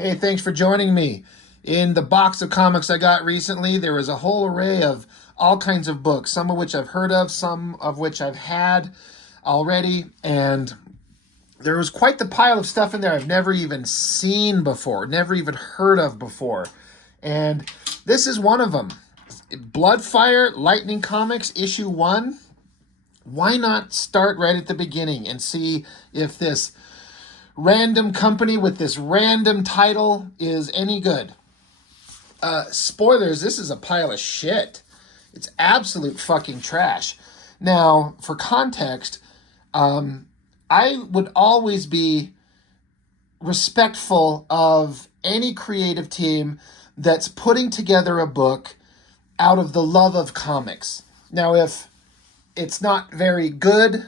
Hey, thanks for joining me. In the box of comics I got recently, there was a whole array of all kinds of books, some of which I've heard of, some of which I've had already, and there was quite the pile of stuff in there I've never even seen before, never even heard of before. And this is one of them. Bloodfire Lightning Comics issue 1. Why not start right at the beginning and see if this random company with this random title is any good? Spoilers, this is a pile of shit. It's absolute fucking trash. Now, for context, I would always be respectful of any creative team that's putting together a book out of the love of comics. Now, if it's not very good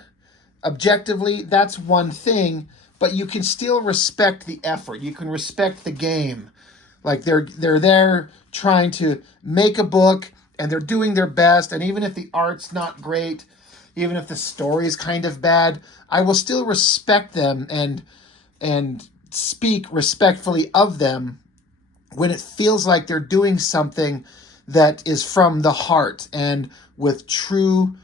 objectively, that's one thing, but you can still respect the effort. You can respect the game. Like they're there trying to make a book and they're doing their best, and even if the art's not great, even if the story's kind of bad, I will still respect them and speak respectfully of them when it feels like they're doing something that is from the heart and with true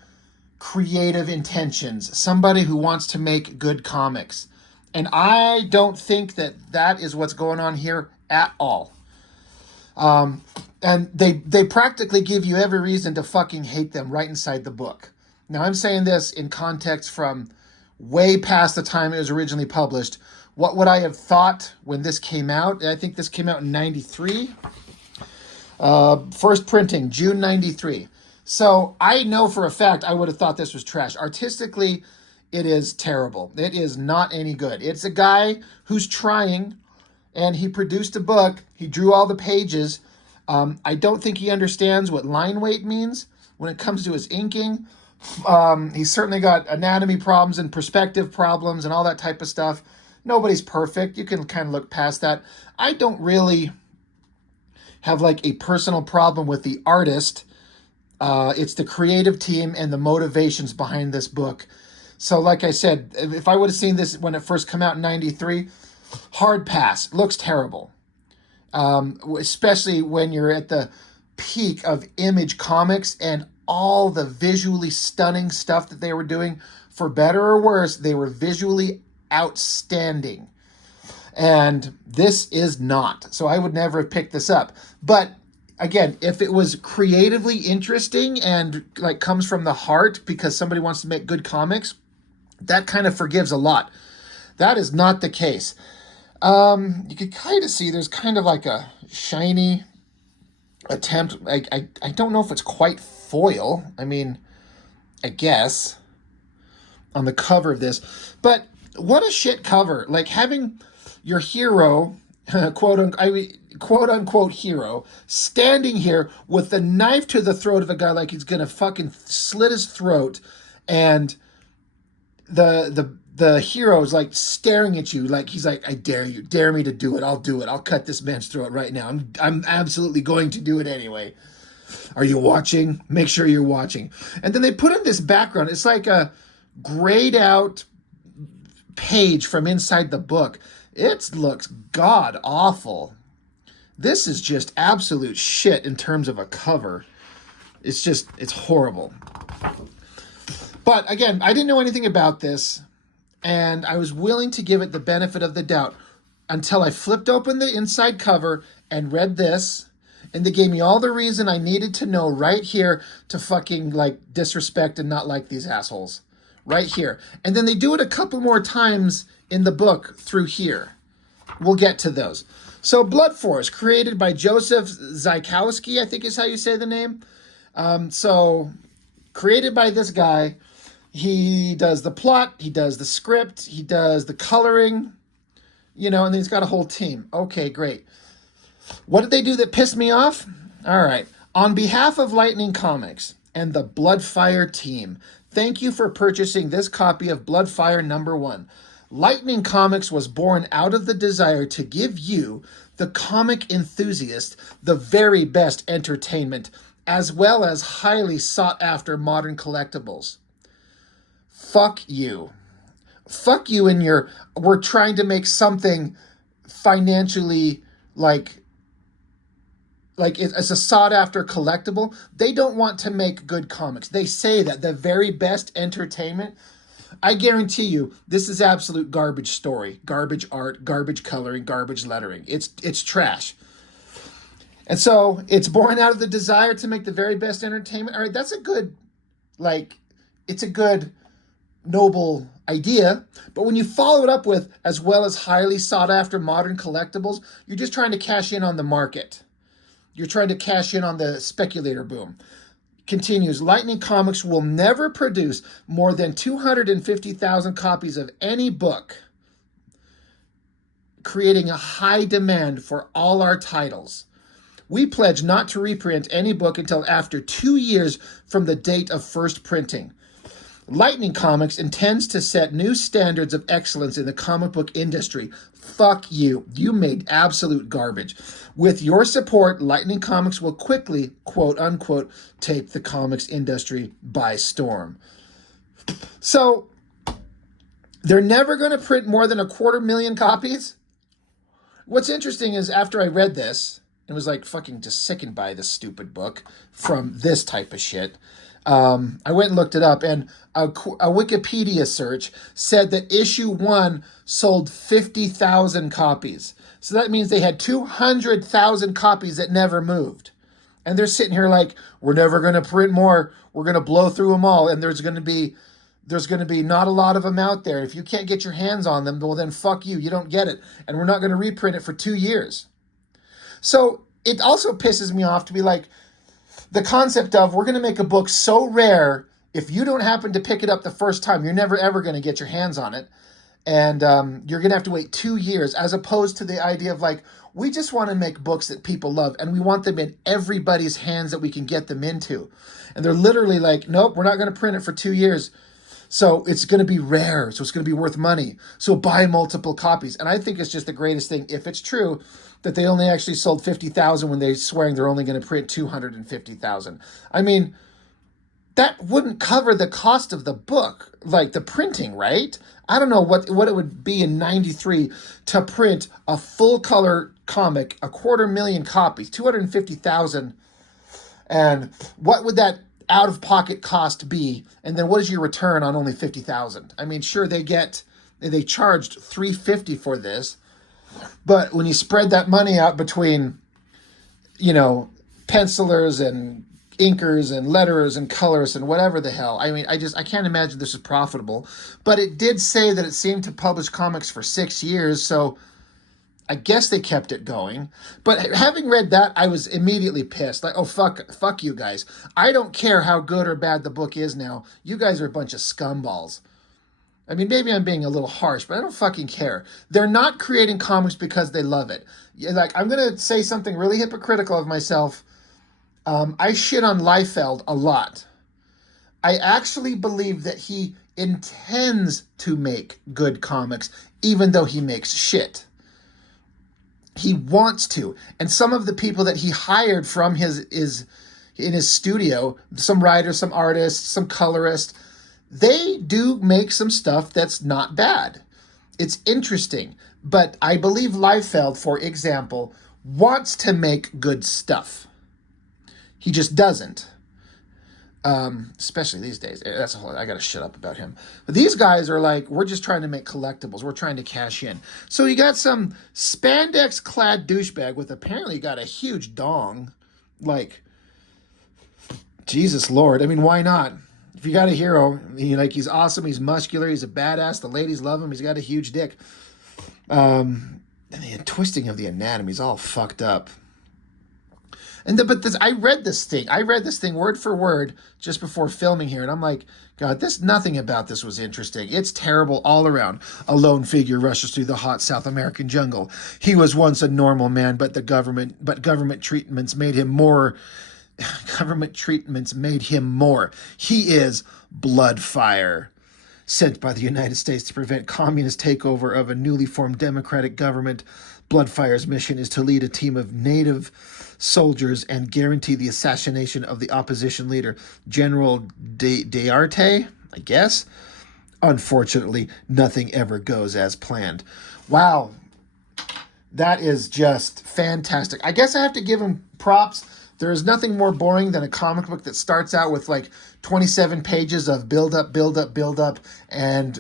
creative intentions. Somebody who wants to make good comics. And I don't think that that is what's going on here at all. And they practically give you every reason to fucking hate them right inside the book. Now, I'm saying this in context from way past the time it was originally published. What would I have thought when this came out? I think this came out in 93. First printing, June 93. So I know for a fact I would have thought this was trash. Artistically, it is terrible. It is not any good. It's a guy who's trying, and he produced a book. He drew all the pages. I don't think he understands what line weight means when it comes to his inking. He's certainly got anatomy problems and perspective problems and all that type of stuff. Nobody's perfect. You can kind of look past that. I don't really have like a personal problem with the artist. It's the creative team and the motivations behind this book. So like I said, if I would have seen this when it first came out in 93, hard pass. Looks terrible. Especially when you're at the peak of Image Comics and all the visually stunning stuff that they were doing. For better or worse, they were visually outstanding. And this is not. So I would never have picked this up. But again, if it was creatively interesting and like comes from the heart because somebody wants to make good comics, that kind of forgives a lot. That is not the case. You could kind of see there's kind of like a shiny attempt. I don't know if it's quite foil. I mean, I guess on the cover of this, but what a shit cover. Like having your hero, quote unquote hero, standing here with the knife to the throat of a guy like he's gonna fucking slit his throat, and the hero's like staring at you like he's like, I dare you, dare me to do it, I'll do it, I'll cut this man's throat right now. I'm absolutely going to do it anyway. Are you watching? Make sure you're watching. And then they put in this background. It's like a grayed out page from inside the book. It looks god awful. This is just absolute shit in terms of a cover. It's horrible. But again, I didn't know anything about this, and I was willing to give it the benefit of the doubt until I flipped open the inside cover and read this, and they gave me all the reason I needed to know right here to fucking like disrespect and not like these assholes. Right here. And then they do it a couple more times in the book through here. We'll get to those. So Blood Force, created by Joseph Zykowski, I think is how you say the name. So created by this guy. He does the plot, he does the script, he does the coloring, and then he's got a whole team. Okay, great. What did they do that pissed me off? All right. On behalf of Lightning Comics and the Bloodfire team, thank you for purchasing this copy of Bloodfire #1. Lightning Comics was born out of the desire to give you, the comic enthusiast, the very best entertainment, as well as highly sought-after modern collectibles. Fuck you. Fuck you and your, we're trying to make something financially like it's a sought after collectible. They don't want to make good comics. They say that the very best entertainment, I guarantee you, this is absolute garbage story, garbage art, garbage coloring, garbage lettering. It's trash. And so it's born out of the desire to make the very best entertainment. All right, that's a good, like, it's a good, noble idea. But when you follow it up with, as well as highly sought after modern collectibles, you're just trying to cash in on the market. You're trying to cash in on the speculator boom. Continues, Lightning Comics will never produce more than 250,000 copies of any book, creating a high demand for all our titles. We pledge not to reprint any book until after 2 years from the date of first printing. Lightning Comics intends to set new standards of excellence in the comic book industry. Fuck you. You made absolute garbage. With your support, Lightning Comics will quickly, quote unquote, take the comics industry by storm. So, they're never going to print more than 250,000 copies? What's interesting is after I read this, and was like fucking just sickened by this stupid book from this type of shit, I went and looked it up, and a Wikipedia search said that issue 1 sold 50,000 copies. So that means they had 200,000 copies that never moved. And they're sitting here like, we're never going to print more. We're going to blow through them all. And there's going to be not a lot of them out there. If you can't get your hands on them, well, then fuck you. You don't get it. And we're not going to reprint it for 2 years. So it also pisses me off to be like, the concept of we're going to make a book so rare, if you don't happen to pick it up the first time, you're never ever going to get your hands on it. And you're going to have to wait 2 years, as opposed to the idea of like, we just want to make books that people love, and we want them in everybody's hands that we can get them into. And they're literally like, nope, we're not going to print it for 2 years. So it's going to be rare. So it's going to be worth money. So buy multiple copies. And I think it's just the greatest thing, if it's true, that they only actually sold 50,000 when they're swearing they're only going to print 250,000. I mean, that wouldn't cover the cost of the book, like the printing, right? I don't know what it would be in 93 to print a full color comic, 250,000 copies, 250,000. And what would that out of pocket cost be? And then what is your return on only 50,000? I mean, sure, they charged $350 for this, but when you spread that money out between, pencilers and inkers and letterers and colorists and whatever the hell, I mean, I can't imagine this is profitable. But it did say that it seemed to publish comics for 6 years, so I guess they kept it going. But having read that, I was immediately pissed. Like, oh, fuck you guys. I don't care how good or bad the book is now. You guys are a bunch of scumballs. I mean, maybe I'm being a little harsh, but I don't fucking care. They're not creating comics because they love it. Like, I'm going to say something really hypocritical of myself. I shit on Liefeld a lot. I actually believe that he intends to make good comics, even though he makes shit. He wants to. And some of the people that he hired from in his studio, some writers, some artists, some colorists, they do make some stuff that's not bad. It's interesting. But I believe Liefeld, for example, wants to make good stuff. He just doesn't. Especially these days. I got to shut up about him. But these guys are like, we're just trying to make collectibles. We're trying to cash in. So you got some spandex-clad douchebag with apparently got a huge dong. Like, Jesus Lord. I mean, why not? If you got a hero, he's awesome, he's muscular, he's a badass, the ladies love him, he's got a huge dick. And the twisting of the anatomy is all fucked up. I read this thing word for word just before filming here, and I'm like, God, nothing about this was interesting. It's terrible all around. A lone figure rushes through the hot South American jungle. He was once a normal man, but government treatments made him more. He is Bloodfire, sent by the United States to prevent communist takeover of a newly formed democratic government. Bloodfire's mission is to lead a team of native soldiers and guarantee the assassination of the opposition leader, General Dearte, I guess. Unfortunately, nothing ever goes as planned. Wow. That is just fantastic. I guess I have to give him props. There is nothing more boring than a comic book that starts out with like 27 pages of build up, build up, build up, and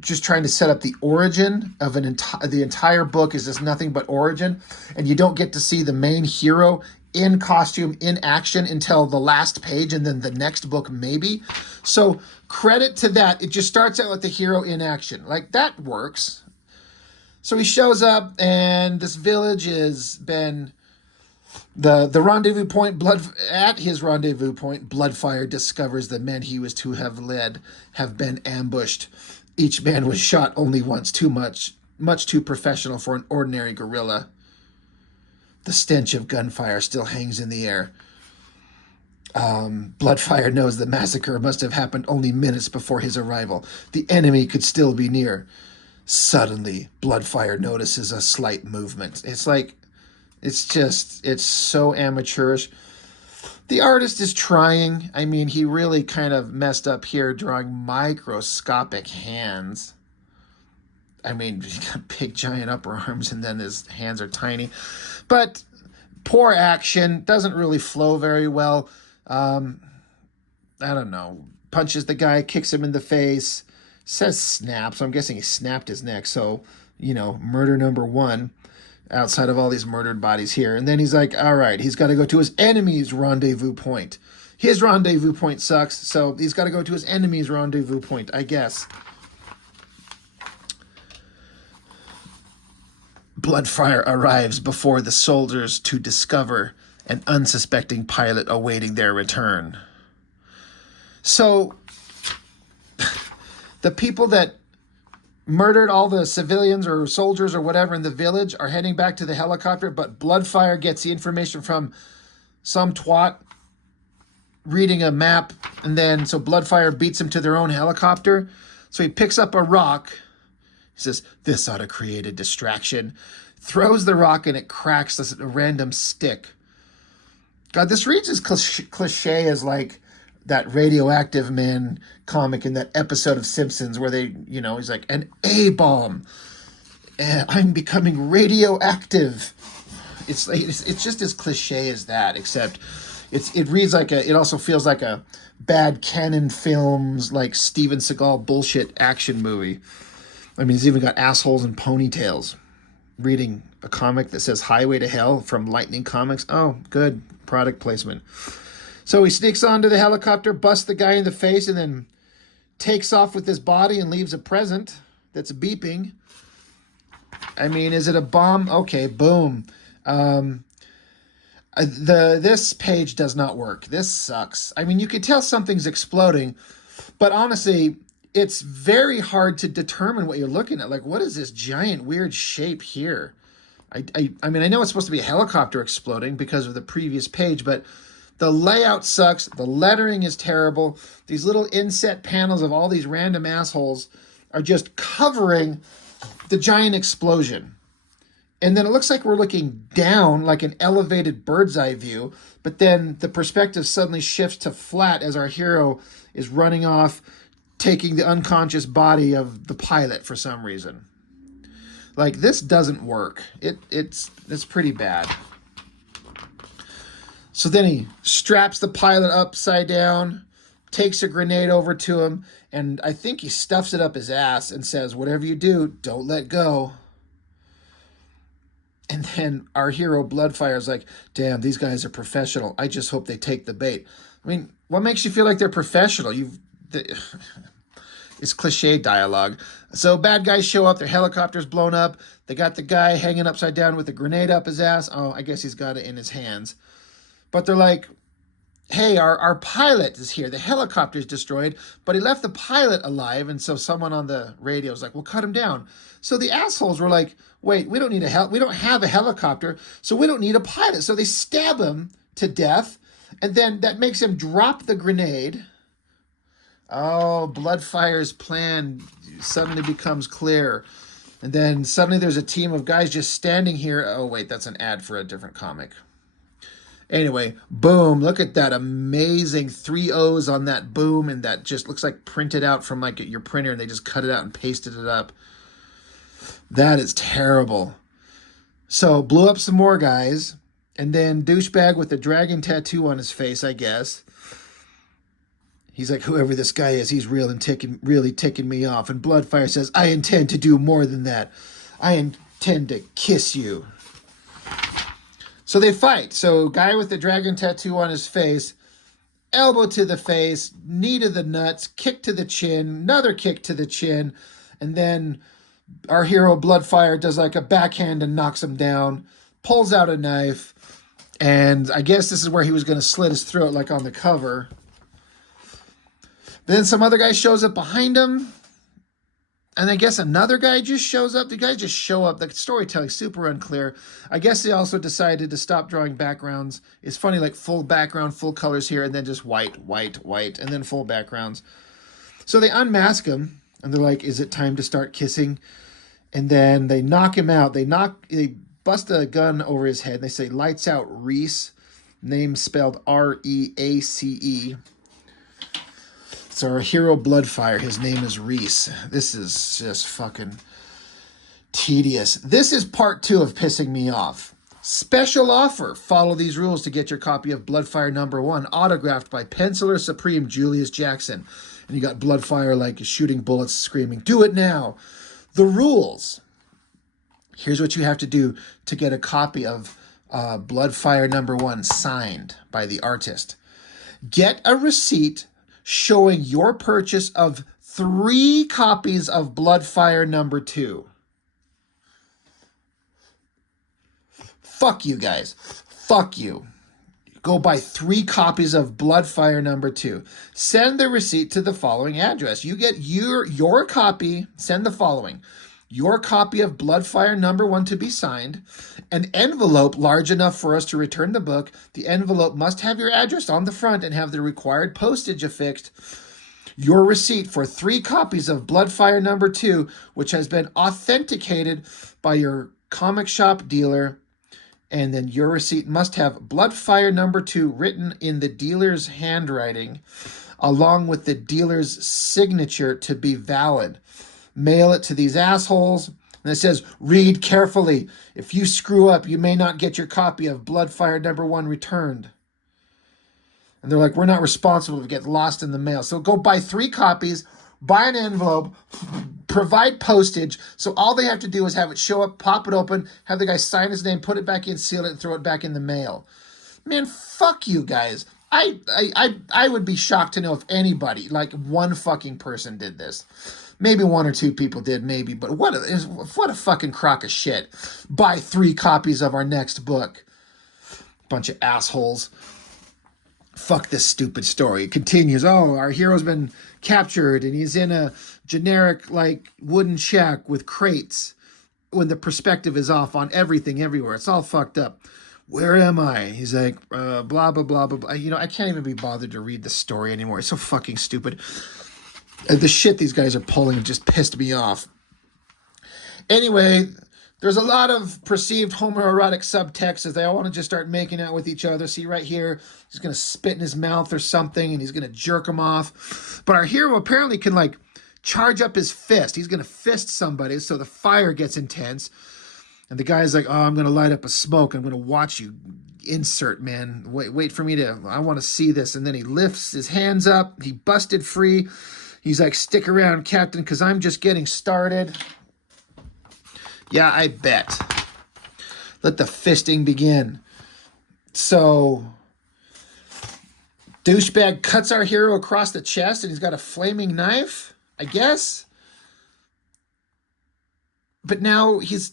just trying to set up the origin of the entire book is just nothing but origin, and you don't get to see the main hero in costume, in action until the last page, and then the next book maybe. So credit to that. It just starts out with the hero in action. Like, that works. So he shows up, and this village has been the rendezvous point. At his rendezvous point, Bloodfire discovers the men he was to have led have been ambushed. Each man was shot only once, too much too professional for an ordinary guerrilla. The stench of gunfire still hangs in the air. Bloodfire knows the massacre must have happened only minutes before his arrival. The enemy could still be near. Suddenly, Bloodfire notices a slight movement. It's so amateurish. The artist is trying. I mean, he really kind of messed up here drawing microscopic hands. I mean, he's got big giant upper arms and then his hands are tiny. But poor action, doesn't really flow very well. I don't know. Punches the guy, kicks him in the face, says snap. So I'm guessing he snapped his neck. So, murder number one outside of all these murdered bodies here. And then he's like, all right, he's got to go to his enemy's rendezvous point. His rendezvous point sucks, so he's got to go to his enemy's rendezvous point, I guess. Bloodfire arrives before the soldiers to discover an unsuspecting pilot awaiting their return. So, the people that murdered all the civilians or soldiers or whatever in the village are heading back to the helicopter, but Bloodfire gets the information from some twat reading a map, and then so Bloodfire beats him to their own helicopter. So he picks up a rock. He says, this ought to create a distraction. Throws the rock and it cracks a random stick. God, this reads as cliche as like that Radioactive Man comic in that episode of Simpsons where they, he's like, an A-bomb. I'm becoming radioactive. It's just as cliche as that, except it reads like it also feels like a bad Canon Films, like Steven Seagal bullshit action movie. I mean, he's even got assholes and ponytails. Reading a comic that says Highway to Hell from Lightning Comics. Oh, good product placement. So he sneaks onto the helicopter, busts the guy in the face, and then takes off with his body and leaves a present that's beeping. I mean, is it a bomb? Okay, boom. This page does not work. This sucks. I mean, you can tell something's exploding, but honestly, it's very hard to determine what you're looking at. Like, what is this giant weird shape here? I mean, I know it's supposed to be a helicopter exploding because of the previous page, but the layout sucks. The lettering is terrible. These little inset panels of all these random assholes are just covering the giant explosion. And then it looks like we're looking down, like an elevated bird's eye view, but then the perspective suddenly shifts to flat as our hero is running off, taking the unconscious body of the pilot for some reason. Like, this doesn't work. It's pretty bad. So then he straps the pilot upside down, takes a grenade over to him, and I think he stuffs it up his ass and says, whatever you do, don't let go. And then our hero Bloodfire is like, damn, these guys are professional. I just hope they take the bait. I mean, what makes you feel like they're professional? It's cliche dialogue. So bad guys show up, their helicopter's blown up. They got the guy hanging upside down with a grenade up his ass. Oh, I guess he's got it in his hands. But they're like, hey, our pilot is here. The helicopter's destroyed, but he left the pilot alive. And so someone on the radio is like, well, cut him down. So the assholes were like, wait, we don't need we don't have a helicopter, so we don't need a pilot. So they stab him to death, and then that makes him drop the grenade. Oh, Bloodfire's plan suddenly becomes clear. And then suddenly there's a team of guys just standing here. Oh, wait, that's an ad for a different comic. Anyway, boom, look at that amazing 3 O's on that boom, and that just looks like printed out from like your printer, and they just cut it out and pasted it up. That is terrible. So blew up some more guys. And then douchebag with the dragon tattoo on his face, I guess. He's like, whoever this guy is, he's really ticking me off. And Bloodfire says, I intend to do more than that. I intend to kiss you. So they fight. So guy with the dragon tattoo on his face, elbow to the face, knee to the nuts, kick to the chin, another kick to the chin. And then our hero Bloodfire does like a backhand and knocks him down, pulls out a knife. And I guess this is where he was going to slit his throat like on the cover. Then some other guy shows up behind him. And I guess another guy just shows up. The guys just show up. The storytelling's super unclear. I guess they also decided to stop drawing backgrounds. It's funny, like full background, full colors here, and then just white, and then full backgrounds. So they unmask him, and they're like, is it time to start kissing? And then they knock him out. They bust a gun over his head. They say, lights out, Reese. Name spelled R-E-A-C-E. It's our hero Bloodfire. His name is Reese. This is just fucking tedious. This is part 2 of pissing me off. Special offer. Follow these rules to get your copy of Bloodfire #1, autographed by Penciler Supreme Julius Jackson. And you got Bloodfire like shooting bullets, screaming, do it now. The rules. Here's what you have to do to get a copy of Bloodfire #1 signed by the artist. Get a receipt showing your purchase of 3 copies of Bloodfire #2. Fuck you guys. Fuck you. Go buy 3 copies of Bloodfire #2. Send the receipt to the following address. You get your copy. Send the following. Your copy of Bloodfire #1 to be signed, an envelope large enough for us to return the book. The envelope must have your address on the front and have the required postage affixed. Your receipt for 3 copies of Bloodfire #2, which has been authenticated by your comic shop dealer. And then your receipt must have Bloodfire #2 written in the dealer's handwriting, along with the dealer's signature to be valid. Mail it to these assholes. And it says, read carefully. If you screw up, you may not get your copy of Bloodfire #1 returned. And they're like, we're not responsible if it gets lost in the mail. So go buy 3 copies, buy an envelope, provide postage. So all they have to do is have it show up, pop it open, have the guy sign his name, put it back in, seal it, and throw it back in the mail. Man, fuck you guys. I would be shocked to know if anybody, like one fucking person did this. Maybe 1 or 2 people did, maybe. But what a fucking crock of shit. Buy 3 copies of our next book. Bunch of assholes. Fuck this stupid story. It continues. Oh, our hero's been captured and he's in a generic, like, wooden shack with crates when the perspective is off on everything everywhere. It's all fucked up. Where am I? He's like, blah, blah, blah, blah, blah. You know, I can't even be bothered to read the story anymore. It's so fucking stupid. The shit these guys are pulling just pissed me off. Anyway, there's a lot of perceived homoerotic subtext as they all want to just start making out with each other. See right here, he's going to spit in his mouth or something, and he's going to jerk him off. But our hero apparently can, like, charge up his fist. He's going to fist somebody, so the fire gets intense. And the guy's like, oh, I'm going to light up a smoke. I'm going to watch you insert, man. Wait for me to, I want to see this. And then he lifts his hands up. He busted free. He's like, stick around, Captain, because I'm just getting started. Yeah, I bet. Let the fisting begin. So, douchebag cuts our hero across the chest, and he's got a flaming knife, I guess. But now he's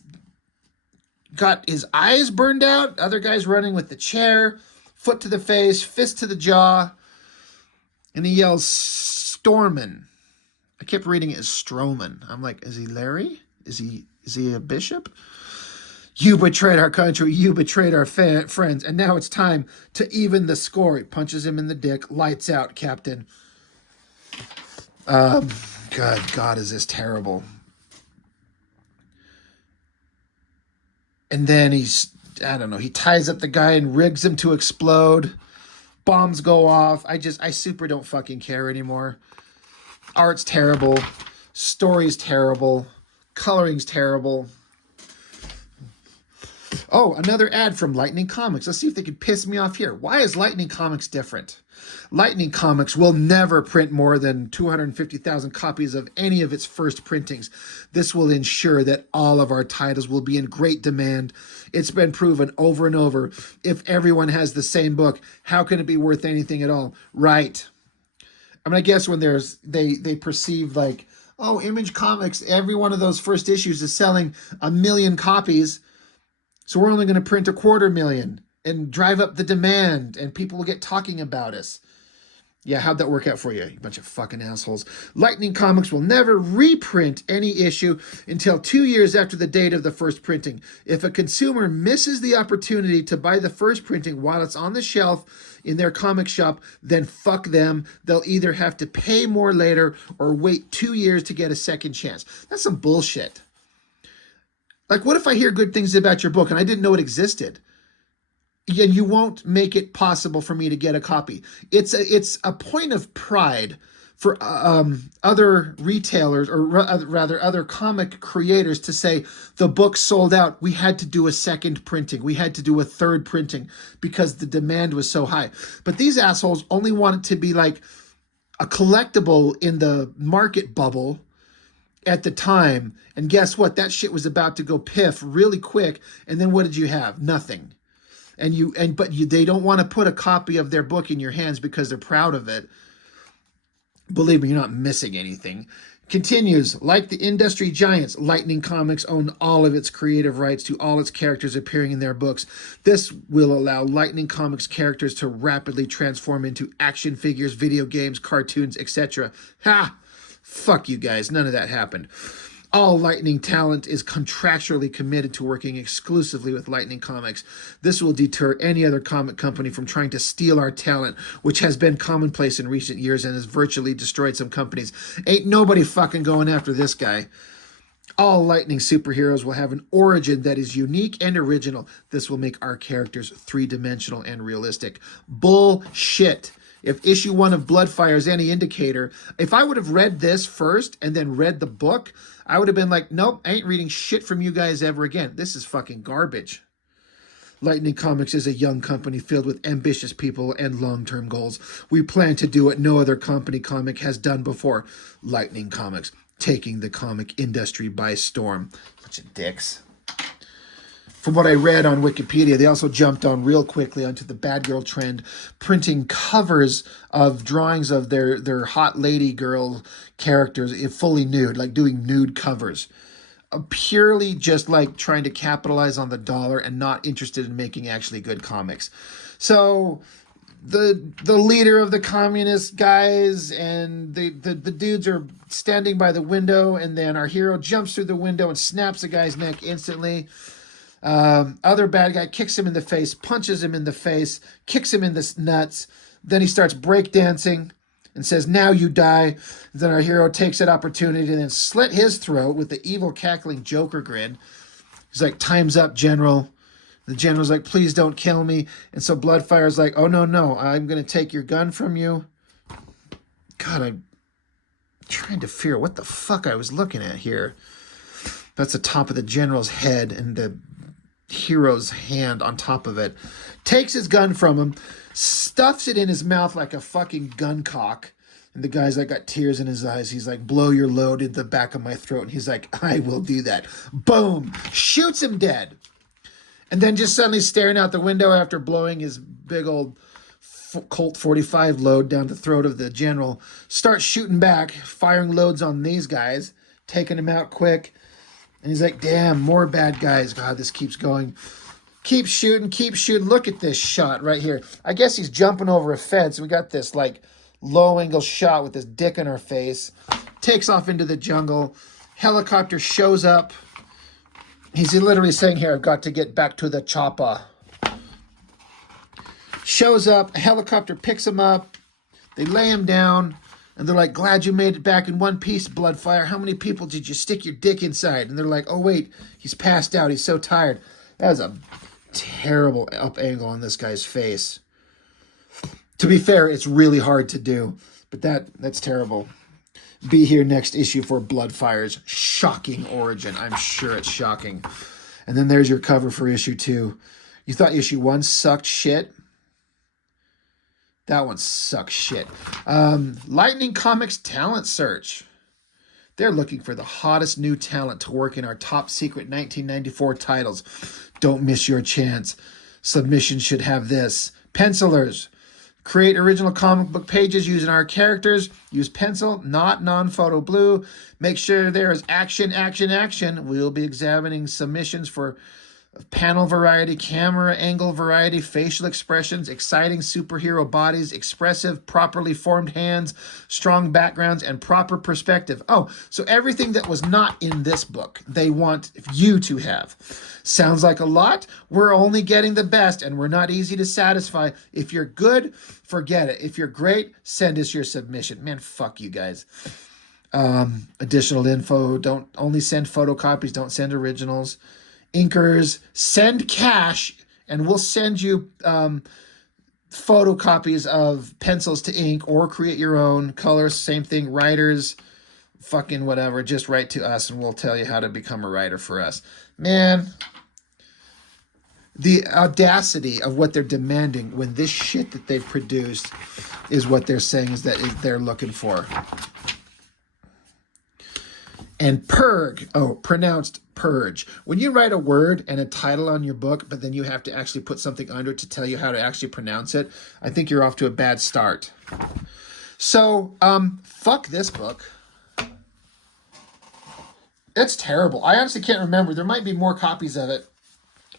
got his eyes burned out. Other guy's running with the chair, foot to the face, fist to the jaw. And he yells, Stormin. I kept reading it as Stroman. I'm like, is he Larry? Is he a bishop? You betrayed our country. You betrayed our friends. And now it's time to even the score. He punches him in the dick. Lights out, Captain. God, is this terrible. And then I don't know, he ties up the guy and rigs him to explode. Bombs go off. I super don't fucking care anymore. Art's terrible. Story's terrible. Coloring's terrible. Oh, another ad from Lightning Comics. Let's see if they can piss me off here. Why is Lightning Comics different? Lightning Comics will never print more than 250,000 copies of any of its first printings. This will ensure that all of our titles will be in great demand. It's been proven over and over. If everyone has the same book, how can it be worth anything at all? Right. I mean, I guess when they perceive like, oh, Image Comics, every one of those first issues is selling 1 million copies, so we're only going to print 250,000 and drive up the demand, and people will get talking about us. Yeah, how'd that work out for you, you bunch of fucking assholes? Lightning Comics will never reprint any issue until 2 years after the date of the first printing. If a consumer misses the opportunity to buy the first printing while it's on the shelf in their comic shop, then fuck them. They'll either have to pay more later or wait 2 years to get a second chance. That's some bullshit. Like, what if I hear good things about your book and I didn't know it existed? And you won't make it possible for me to get a copy. It's a point of pride for other retailers, or rather other comic creators, to say the book sold out. We had to do a second printing. We had to do a third printing because the demand was so high. But these assholes only want it to be like a collectible in the market bubble at the time. And guess what? That shit was about to go piff really quick. And then what did you have? Nothing. But they don't want to put a copy of their book in your hands because they're proud of it. Believe me, you're not missing anything. Continues, like the industry giants, Lightning Comics own all of its creative rights to all its characters appearing in their books. This will allow Lightning Comics characters to rapidly transform into action figures, video games, cartoons, etc. Ha! Fuck you guys, none of that happened. All Lightning talent is contractually committed to working exclusively with Lightning Comics. This will deter any other comic company from trying to steal our talent, which has been commonplace in recent years and has virtually destroyed some companies. Ain't nobody fucking going after this guy. All Lightning superheroes will have an origin that is unique and original. This will make our characters three-dimensional and realistic. Bullshit. If issue 1 of Bloodfire is any indicator, if I would have read this first and then read the book, I would have been like, nope, I ain't reading shit from you guys ever again. This is fucking garbage. Lightning Comics is a young company filled with ambitious people and long-term goals. We plan to do what no other comic has done before. Lightning Comics, taking the comic industry by storm. Bunch of dicks. From what I read on Wikipedia, they also jumped on real quickly onto the bad girl trend, printing covers of drawings of their hot lady girl characters fully nude, like doing nude covers. Purely just like trying to capitalize on the dollar and not interested in making actually good comics. So the leader of the communist guys and the dudes are standing by the window, and then our hero jumps through the window and snaps the guy's neck instantly. Other bad guy kicks him in the face, punches him in the face, kicks him in the nuts. Then he starts breakdancing and says, "Now you die." Then our hero takes that opportunity to then slit his throat with the evil cackling Joker grin. He's like, "Time's up, General." The general's like, "Please don't kill me." And so Bloodfire's like, "Oh, no, I'm going to take your gun from you." God, I'm trying to figure out what the fuck I was looking at here. That's the top of the general's head and the hero's hand on top of it. Takes his gun from him, stuffs it in his mouth like a fucking gun cock. And the guy's like got tears in his eyes. He's like, "Blow your load in the back of my throat." And he's like, "I will do that." Boom! Shoots him dead. And then just suddenly staring out the window after blowing his big old Colt 45 load down the throat of the general, starts shooting back, firing loads on these guys, taking them out quick. And he's like, "Damn, more bad guys." God, this keeps going. Keep shooting, keep shooting. Look at this shot right here. I guess he's jumping over a fence. We got this like low angle shot with his dick in our face. Takes off into the jungle. Helicopter shows up. He's literally saying here, "I've got to get back to the chopper." Shows up. A helicopter picks him up. They lay him down. And they're like, "Glad you made it back in one piece, Bloodfire. How many people did you stick your dick inside?" And they're like, "Oh, wait, he's passed out. He's so tired." That was a terrible up angle on this guy's face. To be fair, it's really hard to do. But that's terrible. Be here next issue for Bloodfire's shocking origin. I'm sure it's shocking. And then there's your cover for issue 2. You thought issue 1 sucked shit? That one sucks shit. Lightning Comics Talent Search. They're looking for the hottest new talent to work in our top secret 1994 titles. Don't miss your chance. Submissions should have this. Pencilers. Create original comic book pages using our characters. Use pencil, not non-photo blue. Make sure there is action, action, action. We'll be examining submissions for panel variety, camera angle variety, facial expressions, exciting superhero bodies, expressive, properly formed hands, strong backgrounds, and proper perspective. Oh, so everything that was not in this book, they want you to have. Sounds like a lot? We're only getting the best, and we're not easy to satisfy. If you're good, forget it. If you're great, send us your submission. Man, fuck you guys. Additional info, don't only send photocopies, don't send originals. Inkers, send cash, and we'll send you photocopies of pencils to ink, or create your own. Colors, same thing. Writers, fucking whatever. Just write to us, and we'll tell you how to become a writer for us. Man, the audacity of what they're demanding when this shit that they've produced is what they're saying is that they're looking for. And purge, pronounced purge. When you write a word and a title on your book, but then you have to actually put something under it to tell you how to actually pronounce it, I think you're off to a bad start. So, fuck this book. It's terrible. I honestly can't remember. There might be more copies of it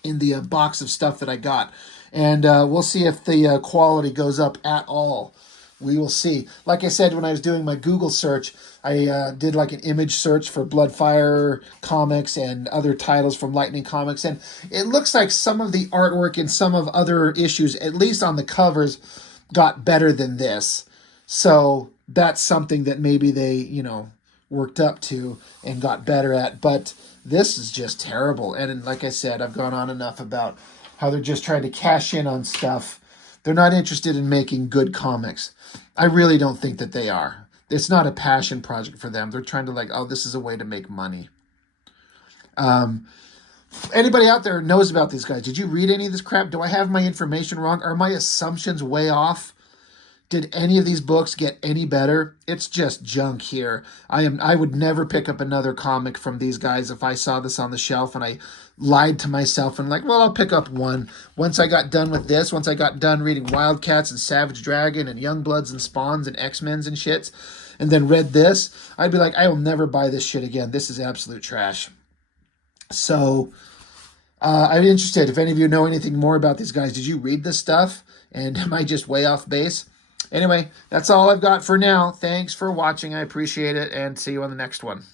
in the box of stuff that I got. And we'll see if the quality goes up at all. We will see. Like I said, when I was doing my Google search, I did like an image search for Bloodfire comics and other titles from Lightning Comics. And it looks like some of the artwork in some of other issues, at least on the covers, got better than this. So that's something that maybe they, worked up to and got better at. But this is just terrible. And like I said, I've gone on enough about how they're just trying to cash in on stuff. They're not interested in making good comics. I really don't think that they are. It's not a passion project for them. They're trying to this is a way to make money. Anybody out there knows about these guys? Did you read any of this crap? Do I have my information wrong? Are my assumptions way off? Did any of these books get any better? It's just junk here. I would never pick up another comic from these guys if I saw this on the shelf and I lied to myself and I'll pick up one. Once I got done with this, once I got done reading Wildcats and Savage Dragon and Youngbloods and Spawns and X-Men's and shits, and then read this, I'd be like, I will never buy this shit again. This is absolute trash. So, I'm interested. If any of you know anything more about these guys, did you read this stuff? And am I just way off base? Anyway, that's all I've got for now. Thanks for watching. I appreciate it, and see you on the next one.